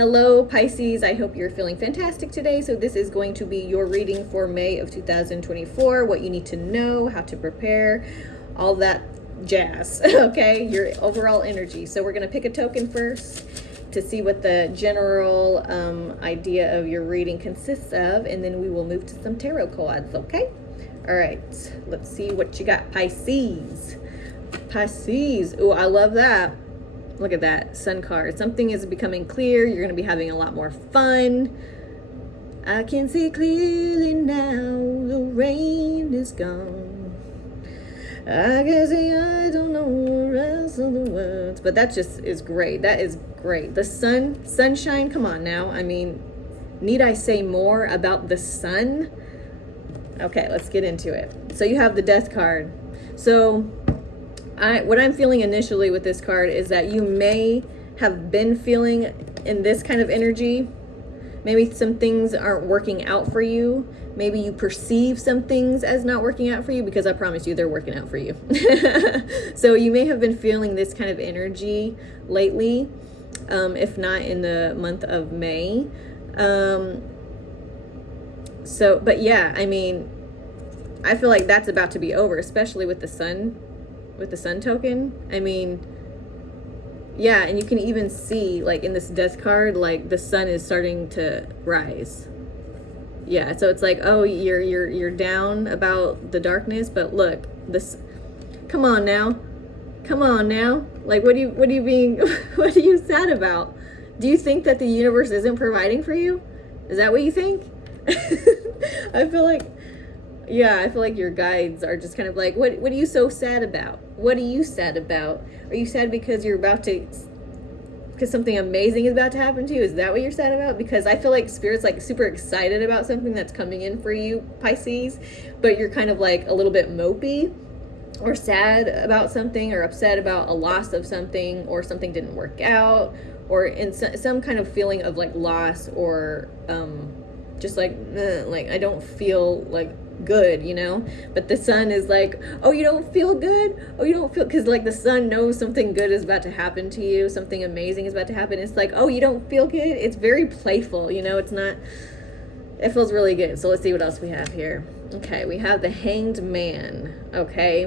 Hello, Pisces. I hope you're feeling fantastic today. So this is going to be your reading for May of 2024, what you need to know, how to prepare, all that jazz, okay? Your overall energy. So we're going to pick a token first to see what the general idea of your reading consists of, and then we will move to some tarot cards, okay? All right, let's see what you got, Pisces. Pisces. Oh, I love that. Look at that sun card. Something is becoming clear. You're going to be having a lot more fun. I can see clearly now. The rain is gone. I can see I don't know the rest of the words. But that just is great. That is great. The sunshine. Come on now. I mean, need I say more about the sun? Okay, let's get into it. So you have the death card. So what I'm feeling initially with this card is that you may have been feeling in this kind of energy. Maybe some things aren't working out for you. Maybe you perceive some things as not working out for you, because I promise you they're working out for you. So you may have been feeling this kind of energy lately, if not in the month of May. But yeah, I mean, I feel like that's about to be over, especially with the sun token. I mean, yeah, and you can even see, like, in this death card, like, the sun is starting to rise. Yeah, so it's like, oh, you're down about the darkness, but look, this, come on now, like, what are you being what are you sad about? Do you think that the universe isn't providing for you? Is that what you think? I feel like your guides are just kind of like, what are you so sad about? What are you sad about? Are you sad because because something amazing is about to happen to you? Is that what you're sad about? Because I feel like Spirit's like super excited about something that's coming in for you, Pisces, but you're kind of like a little bit mopey or sad about something, or upset about a loss of something, or something didn't work out, or in some kind of feeling of like loss, or just like I don't feel like good, you know. But the sun is like, oh, you don't feel good? Oh, you don't feel, because like the sun knows something good is about to happen to you, something amazing is about to happen. It's like, oh, you don't feel good? It's very playful, you know. It feels really good. So let's see what else we have here. Okay, we have the Hanged Man. Okay,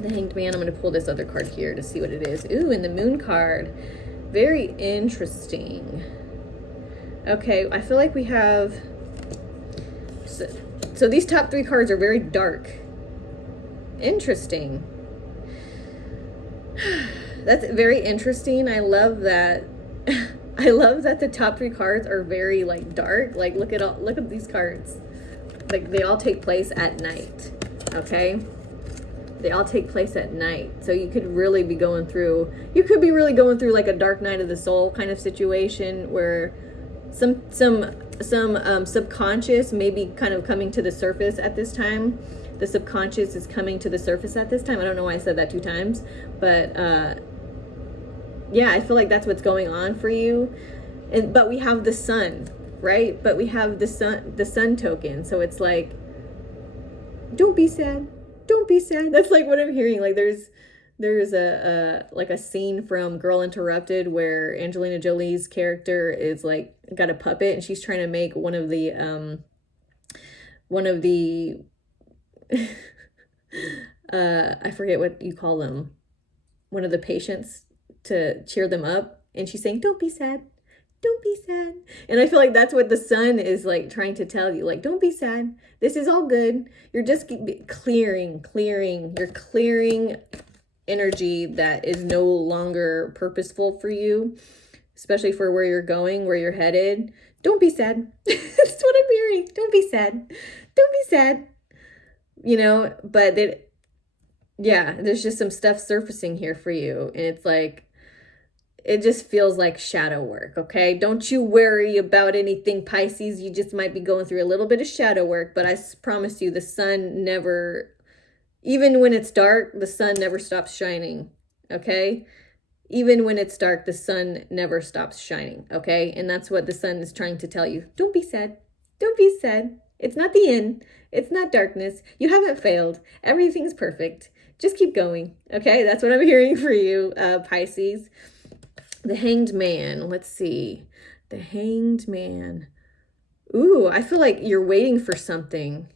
the Hanged Man. I'm going to pull this other card here to see what it is. Ooh, and the Moon card. Very interesting. Okay, I feel like we have, so these top three cards are very dark. Interesting. That's very interesting. I love that. I love that the top three cards are very like dark. Like look at these cards. Like they all take place at night. Okay? They all take place at night. So you could really be going through like a dark night of the soul kind of situation, where some subconscious may be kind of coming to the surface at this time. The subconscious is coming to the surface at this time. I don't know why I said that 2 times, but yeah, I feel like that's what's going on for you. But we have the sun, right? But we have the sun token. So it's like, don't be sad. Don't be sad. That's like what I'm hearing. Like there's a scene from Girl Interrupted where Angelina Jolie's character is like got a puppet, and she's trying to make one of the I forget what you call them, one of the patients, to cheer them up, and she's saying, don't be sad, don't be sad. And I feel like that's what the sun is like trying to tell you, like, don't be sad, this is all good. You're just clearing you're clearing energy that is no longer purposeful for you, especially for where you're going, where you're headed. Don't be sad. That's what I'm hearing. Don't be sad. Don't be sad. You know, but there's just some stuff surfacing here for you, and it's like, it just feels like shadow work, okay? Don't you worry about anything, Pisces. You just might be going through a little bit of shadow work, but I promise you, the sun never, even when it's dark, the sun never stops shining, okay? Even when it's dark, the sun never stops shining, okay? And that's what the sun is trying to tell you. Don't be sad. Don't be sad. It's not the end. It's not darkness. You haven't failed. Everything's perfect. Just keep going, okay? That's what I'm hearing for you, Pisces. The Hanged Man. Let's see. The Hanged Man. Ooh, I feel like you're waiting for something.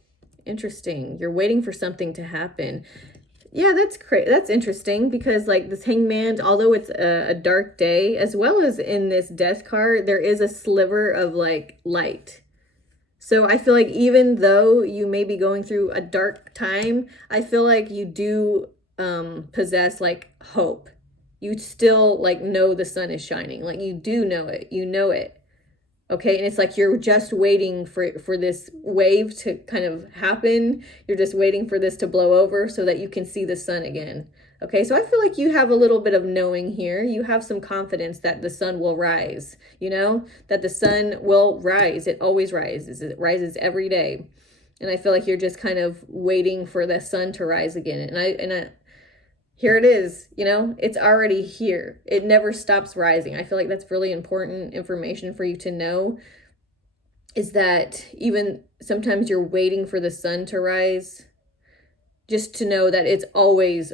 Interesting. You're waiting for something to happen. Yeah, that's great. That's interesting because like this hangman, although it's a dark day, as well as in this death card, there is a sliver of like light. So I feel like even though you may be going through a dark time, I feel like you do possess like hope. You still like know the sun is shining. Like you do know it. You know it. Okay, and it's like you're just waiting for this wave to kind of happen. You're just waiting for this to blow over so that you can see the sun again. Okay, so I feel like you have a little bit of knowing here. You have some confidence that the sun will rise, you know, that the sun will rise. It always rises. It rises every day. And I feel like you're just kind of waiting for the sun to rise again. And I here it is, you know, it's already here. It never stops rising. I feel like that's really important information for you to know, is that even sometimes you're waiting for the sun to rise, just to know that it's always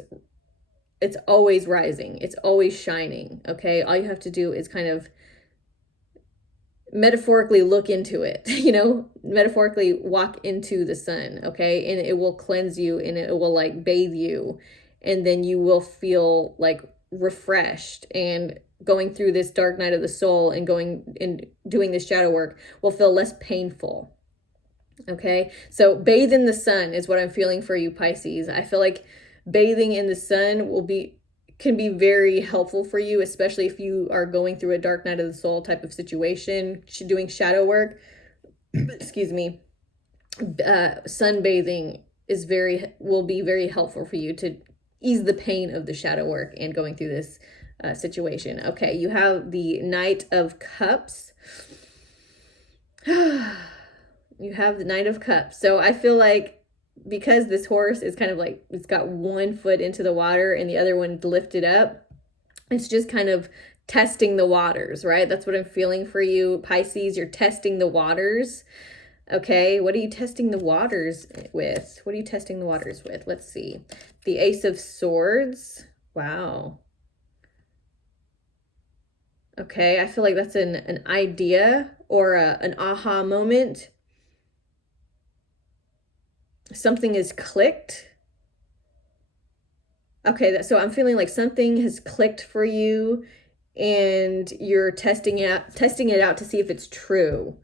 rising. It's always shining. Okay. All you have to do is kind of metaphorically look into it, you know, metaphorically walk into the sun. Okay. And it will cleanse you and it will like bathe you. And then you will feel like refreshed, and going through this dark night of the soul and going and doing this shadow work will feel less painful. Okay. So bathe in the sun is what I'm feeling for you, Pisces. I feel like bathing in the sun can be very helpful for you, especially if you are going through a dark night of the soul type of situation, doing shadow work. Excuse me. Sunbathing will be very helpful for you to ease the pain of the shadow work and going through this situation. Okay, you have the Knight of Cups. You have the Knight of Cups. So I feel like because this horse is kind of like, it's got one foot into the water and the other one lifted up, it's just kind of testing the waters, right? That's what I'm feeling for you, Pisces. You're testing the waters. Okay, what are you testing the waters with? What are you testing the waters with? Let's see. The Ace of Swords. Wow. Okay, I feel like that's an idea or an aha moment. Something is clicked. Okay, so I'm feeling like something has clicked for you and you're testing it out to see if it's true.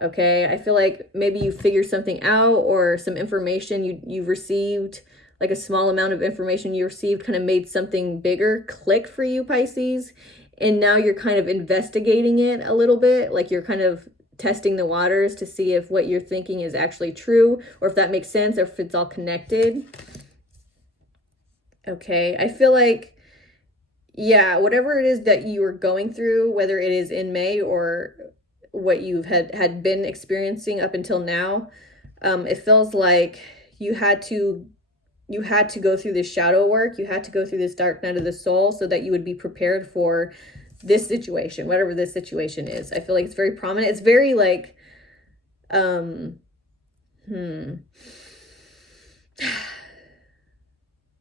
Okay, I feel like maybe you figured something out, or some information you received, like a small amount of information you received kind of made something bigger click for you, Pisces. And now you're kind of investigating it a little bit, like you're kind of testing the waters to see if what you're thinking is actually true, or if that makes sense, or if it's all connected. Okay, I feel like, yeah, whatever it is that you are going through, whether it is in May or what you've had been experiencing up until now, it feels like you had to go through this shadow work. You had to go through this dark night of the soul so that you would be prepared for this situation, whatever this situation is. I feel like it's very prominent. It's very like,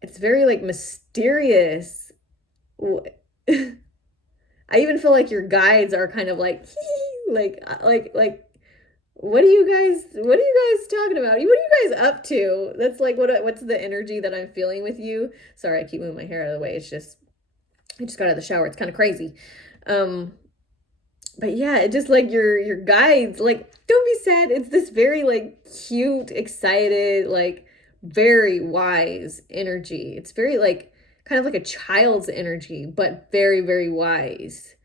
it's very like mysterious. I even feel like your guides are kind of like, like, what are you guys talking about? What are you guys up to? That's like, what's the energy that I'm feeling with you? Sorry, I keep moving my hair out of the way. It's just, I just got out of the shower. It's kind of crazy. But yeah, it just like your guides, like, don't be sad. It's this very like cute, excited, like very wise energy. It's very like kind of like a child's energy, but very, very wise.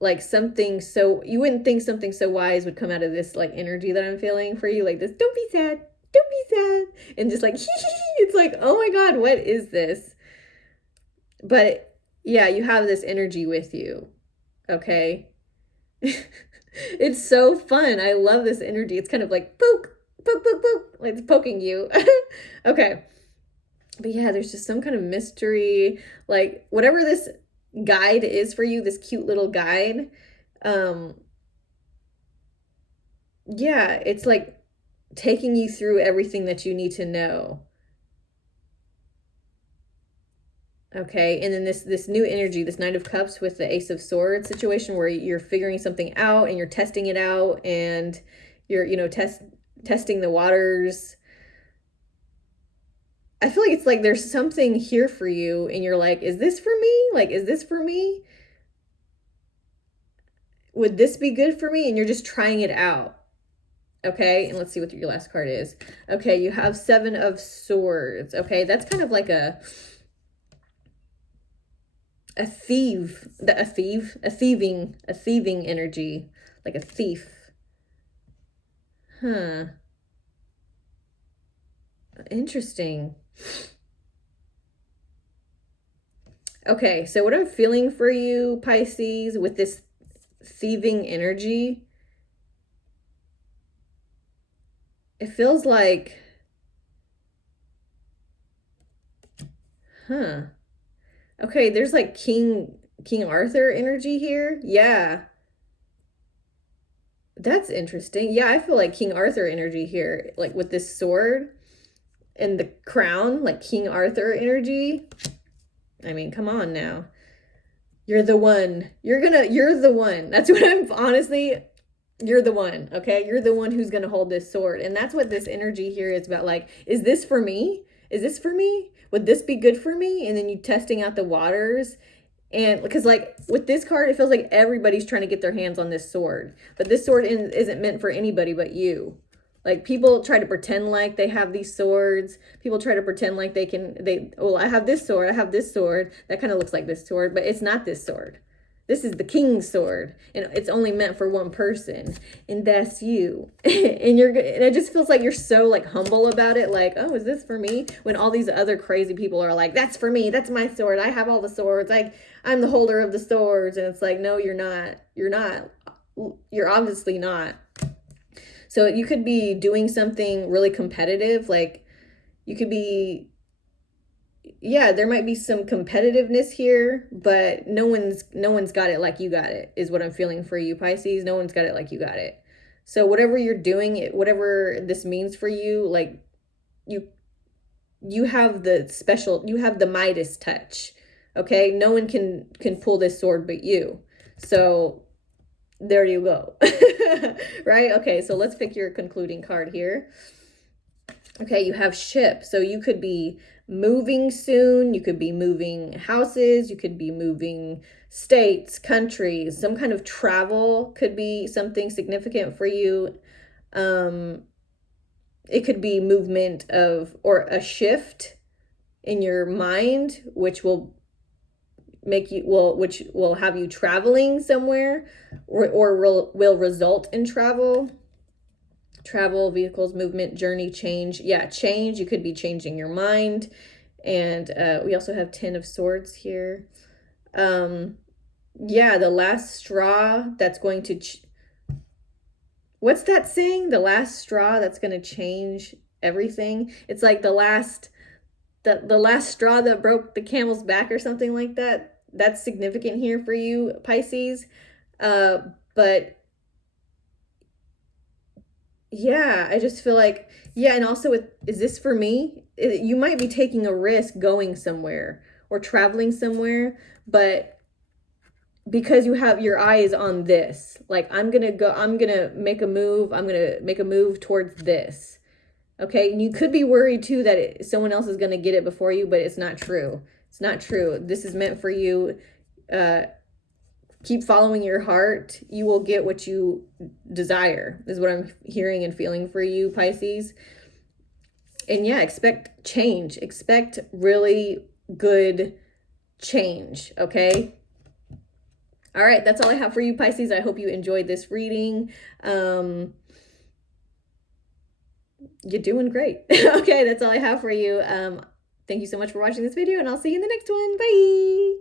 Like something so, you wouldn't think something so wise would come out of this like energy that I'm feeling for you. Like this, don't be sad, don't be sad. And just like, it's like, oh my God, what is this? But yeah, you have this energy with you. Okay. It's so fun. I love this energy. It's kind of like poke, poke, poke, poke. Like it's poking you. Okay. But yeah, there's just some kind of mystery, like whatever this guide is for you, this cute little guide. Yeah, it's like taking you through everything that you need to know. Okay, and then this new energy, this Knight of Cups with the Ace of Swords situation where you're figuring something out and you're testing it out and you're, you know, testing the waters. I feel like it's like there's something here for you and you're like, is this for me? Like, is this for me? Would this be good for me? And you're just trying it out. Okay, and let's see what your last card is. Okay, you have Seven of Swords. Okay, that's kind of like a thieving energy, like a thief. Huh. Interesting. Okay, so what I'm feeling for you, Pisces, with this thieving energy, it feels like, huh. Okay, there's like King Arthur energy here. Yeah. That's interesting. Yeah, I feel like King Arthur energy here, like with this sword and the crown, like King Arthur energy. I mean, come on now. You're the one. You're the one. That's what I'm honestly, you're the one, okay? You're the one who's going to hold this sword. And that's what this energy here is about. Like, is this for me? Is this for me? Would this be good for me? And then you testing out the waters. And because like with this card, it feels like everybody's trying to get their hands on this sword. But this sword isn't meant for anybody but you. Like people try to pretend like they have these swords. People try to pretend like well, I have this sword. I have this sword. That kind of looks like this sword, but it's not this sword. This is the king's sword, and it's only meant for one person, and that's you. and it just feels like you're so like humble about it, like, oh, is this for me? When all these other crazy people are like, that's for me, that's my sword, I have all the swords, like I'm the holder of the swords, and it's like, no, you're not. You're obviously not. So you could be doing something really competitive, like you could be, yeah, there might be some competitiveness here, but no one's got it like you got it, is what I'm feeling for you, Pisces. No one's got it like you got it. So whatever you're doing, whatever this means for you, like you have the Midas touch. Okay? No one can pull this sword but you. So there you go. Right? Okay, so let's pick your concluding card here. Okay, you have ship. So you could be moving soon. You could be moving houses. You could be moving states, countries. Some kind of travel could be something significant for you. It could be movement or a shift in your mind, which will which will have you traveling somewhere or will result in travel, vehicles, movement, journey, change. Yeah, change. You could be changing your mind. And we also have 10 of Swords here. Yeah, the last straw that's going to what's that saying? The last straw that's going to change everything. It's like the last straw that broke the camel's back or something like that. That's significant here for you, Pisces. But yeah, I just feel like, yeah, and also is this for me? You might be taking a risk going somewhere or traveling somewhere, but because you have your eyes on this, like I'm going to make a move towards this. Okay, and you could be worried too that someone else is going to get it before you, but it's not true. It's not true. This is meant for you. Keep following your heart. You will get what you desire, is what I'm hearing and feeling for you, Pisces. And yeah, expect change. Expect really good change, okay? All right, that's all I have for you, Pisces. I hope you enjoyed this reading. You're doing great. Okay, that's all I have for you. Thank you so much for watching this video, and I'll see you in the next one. Bye!